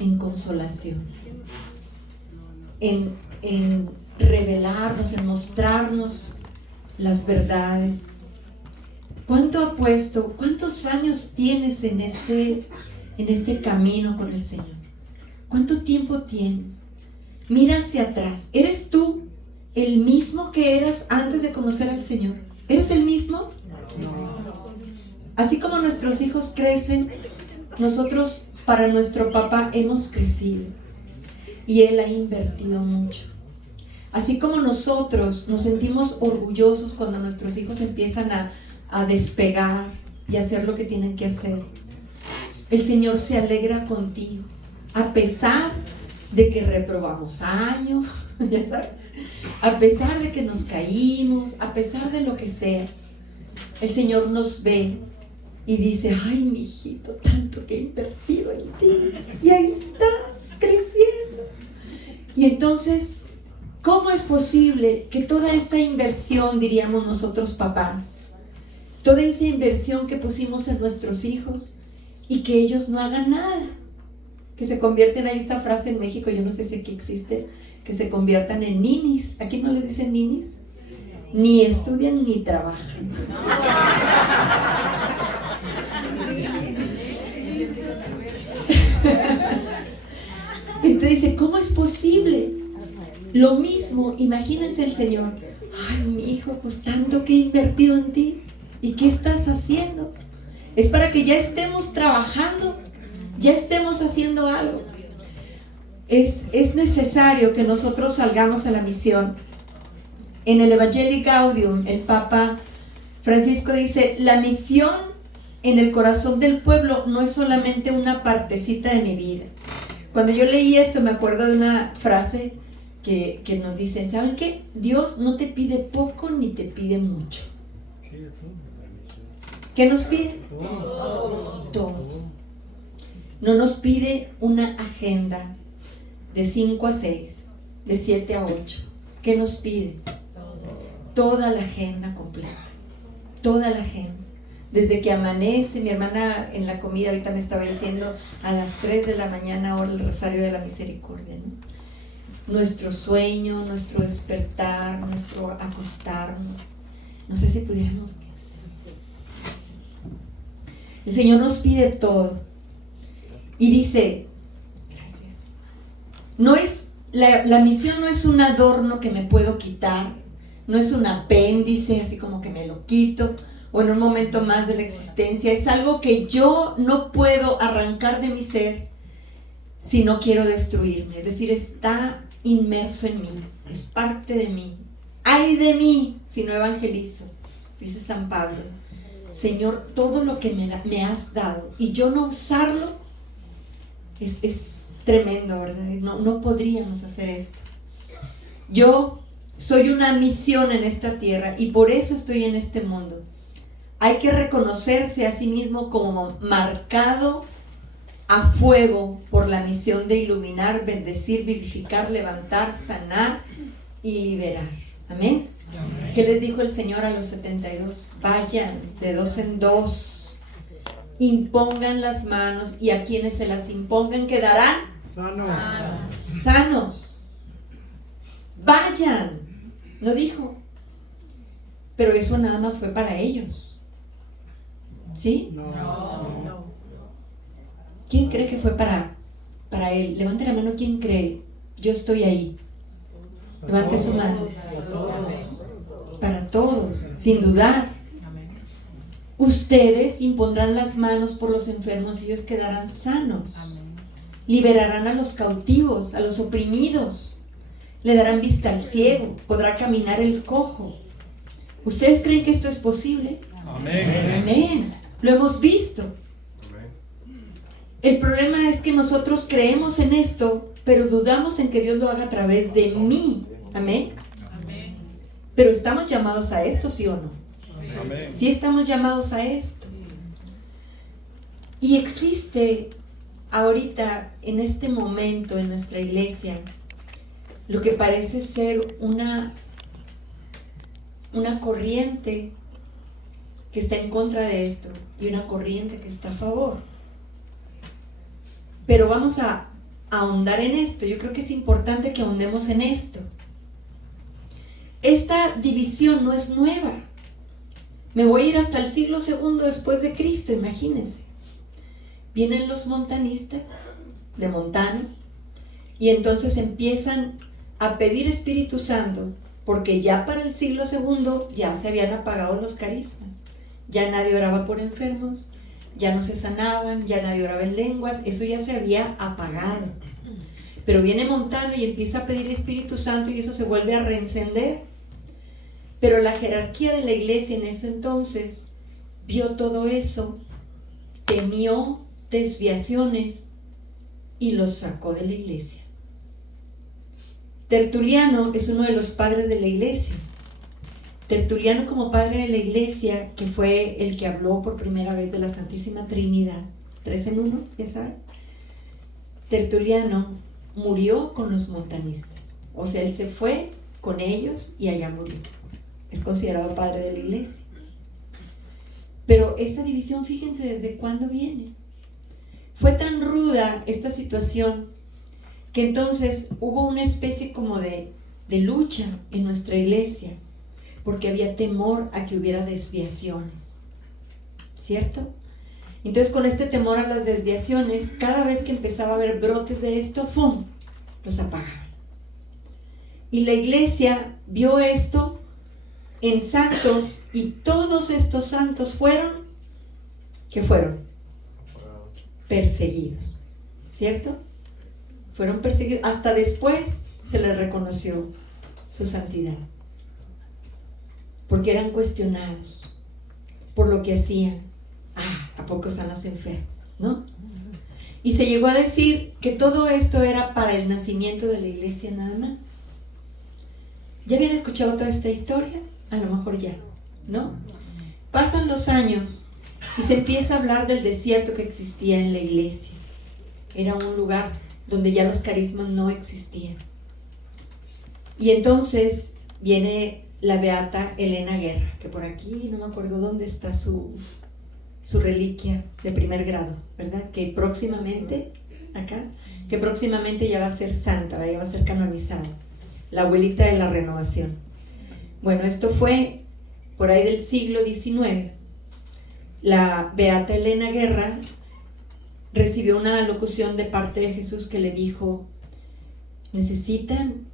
en consolación, en revelarnos, en mostrarnos las verdades. ¿Cuántos años tienes en este camino con el Señor? ¿Cuánto tiempo tienes? Mira hacia atrás. ¿Eres tú el mismo que eras antes de conocer al Señor? ¿Eres el mismo? Así como nuestros hijos crecen, nosotros para nuestro papá hemos crecido y Él ha invertido mucho. Así como nosotros nos sentimos orgullosos cuando nuestros hijos empiezan a despegar y hacer lo que tienen que hacer, el Señor se alegra contigo, a pesar de que reprobamos años, ya sabes, a pesar de que nos caímos, a pesar de lo que sea. El Señor nos ve y dice: ay, mi hijito, tanto que he invertido en ti, y ahí estás creciendo. Y entonces, ¿cómo es posible que toda esa inversión, diríamos nosotros papás, toda esa inversión que pusimos en nuestros hijos y que ellos no hagan nada? Que se convierten, hay esta frase en México, yo no sé si aquí existe, que se conviertan en ninis. ¿Aquí no les dicen ninis? Ni estudian ni trabajan. Entonces dice: ¿cómo es posible? Lo mismo, imagínense el Señor: ay, mi hijo, pues tanto que he invertido en ti, ¿y qué estás haciendo? Es para que ya estemos trabajando, ya estemos haciendo algo. Es necesario que nosotros salgamos a la misión. En el Evangelii Gaudium, el Papa Francisco dice: la misión en el corazón del pueblo no es solamente una partecita de mi vida. Cuando yo leí esto, me acuerdo de una frase que nos dicen: ¿saben qué? Dios no te pide poco ni te pide mucho. ¿Qué nos pide? Todo. No nos pide una agenda de 5 a 6, de 7 a 8. ¿Qué nos pide? Toda la agenda completa. Toda la agenda. Desde que amanece, mi hermana en la comida ahorita me estaba diciendo, a las 3 de la mañana ora el Rosario de la Misericordia, ¿no? Nuestro sueño, nuestro despertar, nuestro acostarnos. No sé si pudiéramos. El Señor nos pide todo. Y dice, gracias, no es, la misión no es un adorno que me puedo quitar, no es un apéndice, así como que me lo quito, o en un momento más de la existencia. Es algo que yo no puedo arrancar de mi ser si no quiero destruirme. Es decir, está inmerso en mí, es parte de mí. ¡Ay de mí si no evangelizo!, dice San Pablo. Señor, todo lo que me has dado y yo no usarlo es tremendo, ¿verdad? No podríamos hacer esto. Yo soy una misión en esta tierra y por eso estoy en este mundo. Hay que reconocerse a sí mismo como marcado a fuego por la misión de iluminar, bendecir, vivificar, levantar, sanar y liberar. Amén. ¿Qué les dijo el Señor a los 72? Vayan de 2 en 2, impongan las manos, y a quienes se las impongan quedarán sanos. Vayan, no dijo, pero eso nada más fue para ellos. ¿Sí? No. ¿Quién cree que fue para él? Levante la mano, ¿quién cree? Yo estoy ahí. Levante su mano. Para todos, sin dudar. Ustedes impondrán las manos por los enfermos y ellos quedarán sanos. Liberarán a los cautivos, a los oprimidos. Le darán vista al ciego, podrá caminar el cojo. ¿Ustedes creen que esto es posible? Amén. Amén. Lo hemos visto. El problema es que nosotros creemos en esto, pero dudamos en que Dios lo haga a través de mí. Amén. Pero estamos llamados a esto, ¿sí o no? Amén. Sí, estamos llamados a esto. Y existe ahorita, en este momento, en nuestra iglesia, lo que parece ser una corriente que está en contra de esto y una corriente que está a favor. Pero vamos a ahondar en esto. Yo creo que es importante que ahondemos en esto. Esta división no es nueva. Me voy a ir hasta el siglo II después de Cristo, imagínense. Vienen los montanistas de Montano y entonces empiezan a pedir Espíritu Santo, porque ya para el siglo II ya se habían apagado los carismas. Ya nadie oraba por enfermos, ya no se sanaban, ya nadie oraba en lenguas, eso ya se había apagado. Pero viene Montano y empieza a pedir Espíritu Santo y eso se vuelve a reencender. Pero la jerarquía de la iglesia en ese entonces vio todo eso, temió desviaciones y los sacó de la iglesia. Tertuliano es uno de los padres de la iglesia. Tertuliano, como padre de la iglesia, que fue el que habló por primera vez de la Santísima Trinidad, 3 en 1, ya saben. Tertuliano murió con los montanistas, o sea, él se fue con ellos y allá murió. Es considerado padre de la iglesia. Pero esta división, fíjense desde cuándo viene. Fue tan ruda esta situación que entonces hubo una especie como de lucha en nuestra iglesia, porque había temor a que hubiera desviaciones, ¿cierto? Entonces, con este temor a las desviaciones, cada vez que empezaba a haber brotes de esto, ¡fum!, los apagaban. Y la iglesia vio esto en santos, y todos estos santos fueron, ¿qué fueron? Perseguidos, ¿cierto? Fueron perseguidos, hasta después se les reconoció su santidad, porque eran cuestionados por lo que hacían. ¿A poco están los enfermos? ¿No? Y se llegó a decir que todo esto era para el nacimiento de la iglesia nada más. ¿Ya habían escuchado toda esta historia? A lo mejor ya, ¿no? Pasan los años y se empieza a hablar del desierto que existía en la iglesia. Era un lugar donde ya los carismas no existían. Y entonces viene la beata Elena Guerra, que por aquí no me acuerdo dónde está su reliquia de primer grado, ¿verdad? Que próximamente, acá, que próximamente ya va a ser santa, ya va a ser canonizada, la abuelita de la renovación. Bueno, esto fue por ahí del siglo XIX. La beata Elena Guerra recibió una locución de parte de Jesús que le dijo: necesitan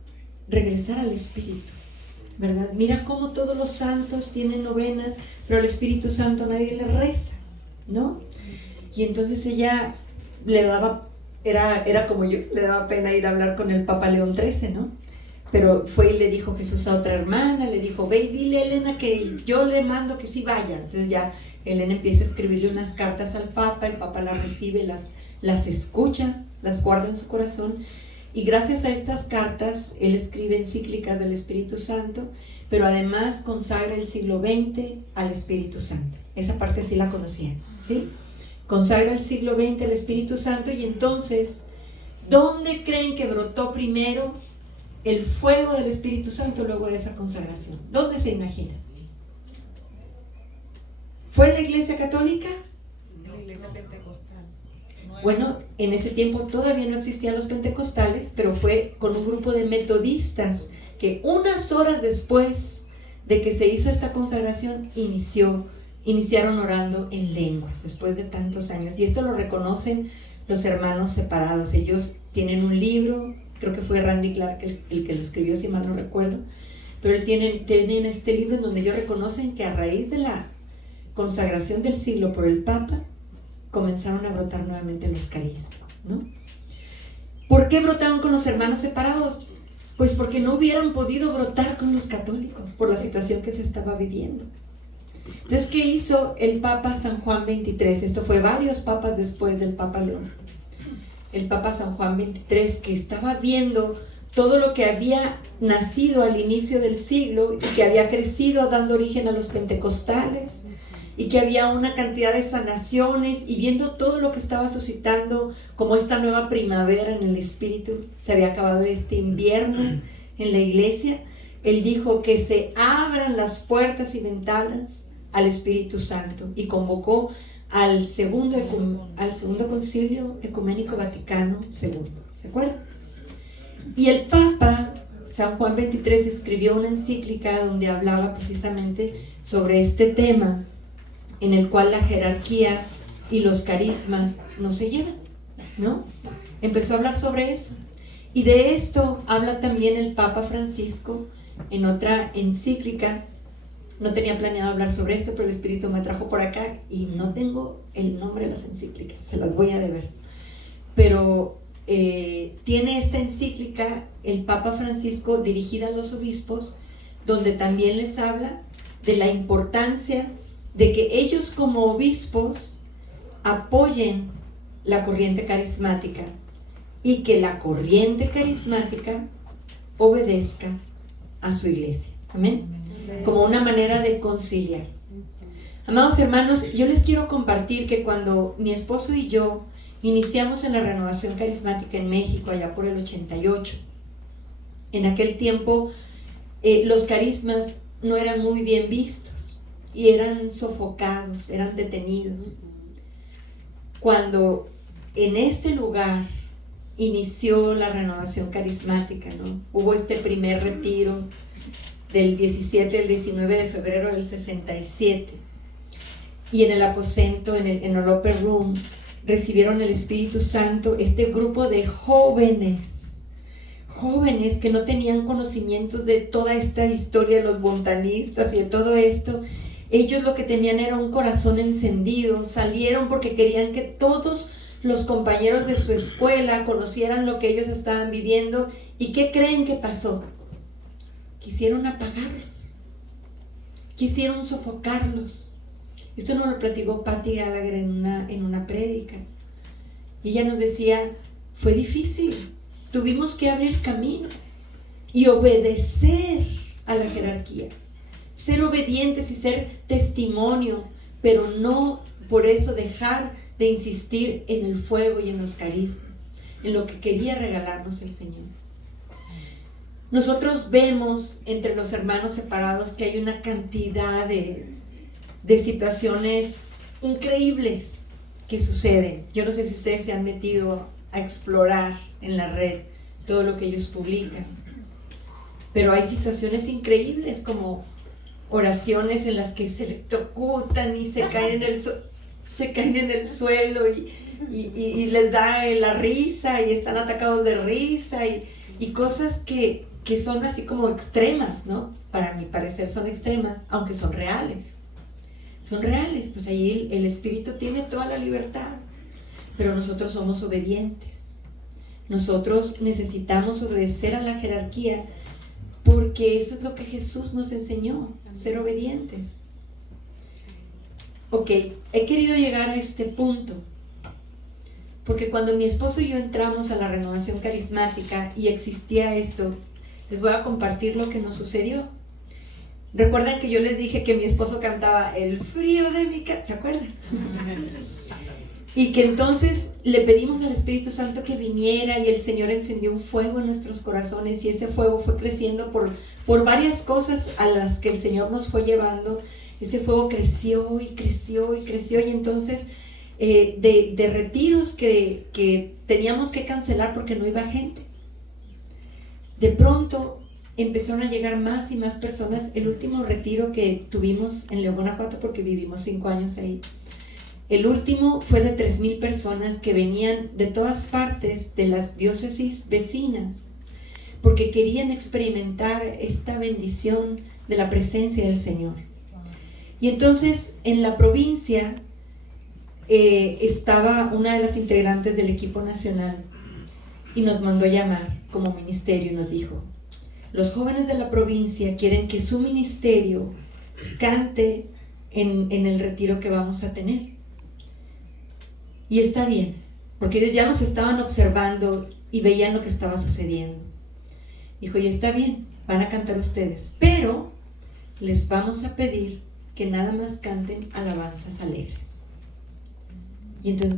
regresar al Espíritu, ¿verdad? Mira cómo todos los santos tienen novenas, pero al Espíritu Santo nadie le reza, ¿no? Y entonces ella le daba, era como yo, le daba pena ir a hablar con el Papa León XIII, ¿no? Pero fue y le dijo Jesús a otra hermana, le dijo: ve y dile a Elena que yo le mando que sí vaya. Entonces ya Elena empieza a escribirle unas cartas al Papa, el Papa las recibe, las escucha, las guarda en su corazón, y gracias a estas cartas él escribe encíclicas del Espíritu Santo, pero además consagra el siglo XX al Espíritu Santo. Esa parte sí la conocían, ¿sí? Consagra el siglo XX al Espíritu Santo. Y entonces, ¿dónde creen que brotó primero el fuego del Espíritu Santo luego de esa consagración? ¿Dónde se imagina? ¿Fue en la Iglesia Católica? La Iglesia Pentecostal. Bueno, en ese tiempo todavía no existían los pentecostales, pero fue con un grupo de metodistas que unas horas después de que se hizo esta consagración iniciaron orando en lenguas después de tantos años. Y esto lo reconocen los hermanos separados. Ellos tienen un libro, creo que fue Randy Clark el que lo escribió, si mal no recuerdo, pero tienen este libro en donde ellos reconocen que a raíz de la consagración del siglo por el Papa comenzaron a brotar nuevamente los carismas, ¿no? ¿Por qué brotaron con los hermanos separados? Pues porque no hubieran podido brotar con los católicos por la situación que se estaba viviendo. Entonces, ¿qué hizo el Papa San Juan XXIII? Esto fue varios papas después del Papa León. El Papa San Juan XXIII, que estaba viendo todo lo que había nacido al inicio del siglo y que había crecido dando origen a los pentecostales, y que había una cantidad de sanaciones, y viendo todo lo que estaba suscitando como esta nueva primavera en el Espíritu, se había acabado este invierno en la iglesia, él dijo que se abran las puertas y ventanas al Espíritu Santo, y convocó al segundo Concilio Ecuménico Vaticano II, ¿se acuerdan? Y el Papa San Juan XXIII escribió una encíclica donde hablaba precisamente sobre este tema, en el cual la jerarquía y los carismas no se llevan, ¿no? Empezó a hablar sobre eso. Y de esto habla también el Papa Francisco en otra encíclica. No tenía planeado hablar sobre esto, pero el Espíritu me trajo por acá y no tengo el nombre de las encíclicas, se las voy a deber. Pero tiene esta encíclica el Papa Francisco dirigida a los obispos, donde también les habla de la importancia de que ellos como obispos apoyen la corriente carismática y que la corriente carismática obedezca a su iglesia. Amén. Como una manera de conciliar. Amados hermanos, yo les quiero compartir que cuando mi esposo y yo iniciamos en la renovación carismática en México, allá por el 88, en aquel tiempo los carismas no eran muy bien vistos y eran sofocados, eran detenidos. Cuando en este lugar inició la renovación carismática, ¿no? Hubo este primer retiro del 17 al 19 de febrero del 67, y en el aposento, en el upper room, recibieron el Espíritu Santo este grupo de jóvenes que no tenían conocimientos de toda esta historia de los montanistas y de todo esto. Ellos lo que tenían era un corazón encendido, salieron porque querían que todos los compañeros de su escuela conocieran lo que ellos estaban viviendo. ¿Y qué creen que pasó? Quisieron apagarlos, quisieron sofocarlos. Esto nos lo platicó Patty Gallagher en una prédica. Y ella nos decía, fue difícil, tuvimos que abrir camino y obedecer a la jerarquía, ser obedientes y ser testimonio, pero no por eso dejar de insistir en el fuego y en los carismas, en lo que quería regalarnos el Señor. Nosotros vemos entre los hermanos separados que hay una cantidad de situaciones increíbles que suceden. Yo no sé si ustedes se han metido a explorar en la red todo lo que ellos publican, pero hay situaciones increíbles como oraciones en las que se electrocutan y se caen en el suelo y les da la risa y están atacados de risa y cosas que son así como extremas, ¿no? Para mi parecer son extremas, aunque son reales. Son reales, pues ahí el Espíritu tiene toda la libertad, pero nosotros somos obedientes. Nosotros necesitamos obedecer a la jerarquía porque eso es lo que Jesús nos enseñó, ser obedientes. Ok, he querido llegar a este punto porque cuando mi esposo y yo entramos a la renovación carismática y existía esto, les voy a compartir lo que nos sucedió. ¿Recuerdan que yo les dije que mi esposo cantaba el frío de mi casa? ¿Se acuerdan? Y que entonces le pedimos al Espíritu Santo que viniera y el Señor encendió un fuego en nuestros corazones y ese fuego fue creciendo por varias cosas a las que el Señor nos fue llevando. Ese fuego creció y creció y creció y entonces de retiros que teníamos que cancelar porque no iba gente, de pronto empezaron a llegar más y más personas. El último retiro que tuvimos en León, Guanajuato, porque vivimos 5 años ahí, el último fue de 3,000 personas que venían de todas partes de las diócesis vecinas porque querían experimentar esta bendición de la presencia del Señor. Y entonces en la provincia estaba una de las integrantes del equipo nacional y nos mandó llamar como ministerio y nos dijo: los jóvenes de la provincia quieren que su ministerio cante en el retiro que vamos a tener. Y está bien, porque ellos ya nos estaban observando y veían lo que estaba sucediendo. Dijo: y está bien, van a cantar ustedes, pero les vamos a pedir que nada más canten alabanzas alegres. Y entonces